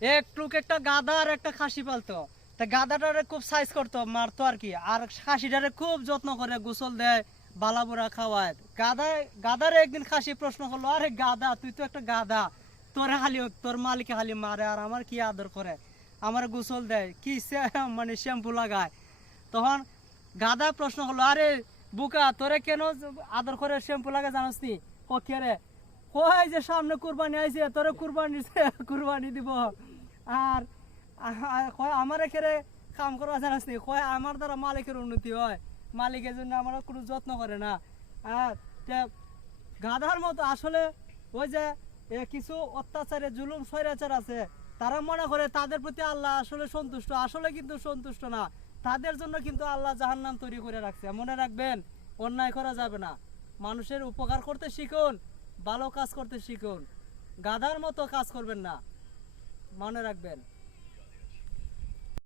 একটা গাধা আর একটা খাসি পালতো। তা গাধাটারে খুব সাইজ করতো, মারতো আর কি, আর খাসিটারে খুব যত্ন করে গোসল দেয়, বালাবুড়া খাওয়ায়। গাধারে একদিন খাসি প্রশ্ন করলো, আরে গাধা, তুই তো একটা গাধা, তোরে খালি তোর মালিকে খালি মারে আর আমার কি আদর করে, আমার গোসল দেয়, কি মানে শ্যাম্পু লাগায়। তখন গাধা প্রশ্ন করলো, আরে বুকা, তোরে কেন আদর করে শ্যাম্পু লাগায় জানোস নি? কে রে? কয় যে সামনে কুরবানি আইছে, তোরে কুরবানি দিব। আর কয় আমার এখানে কাম করা জানাস নি? কয় আমার দ্বারা মালিকের উন্নতি হয়, মালিকের জন্য আমার কোনো যত্ন করে না। আর গাধার মতো আসলে ওই যে কিছু অত্যাচারে জুলুম স্বৈরাচার আছে, তারা মনে করে তাদের প্রতি আল্লাহ আসলে সন্তুষ্ট, আসলে কিন্তু সন্তুষ্ট না। তাদের জন্য কিন্তু আল্লাহ জাহান্নাম তৈরি করে রাখছে। মনে রাখবেন, অন্যায় করা যাবে না, মানুষের উপকার করতে শিখুন, ভালো কাজ করতে শিখুন, গাধার মতো কাজ করবেন না, মনে রাখবেন।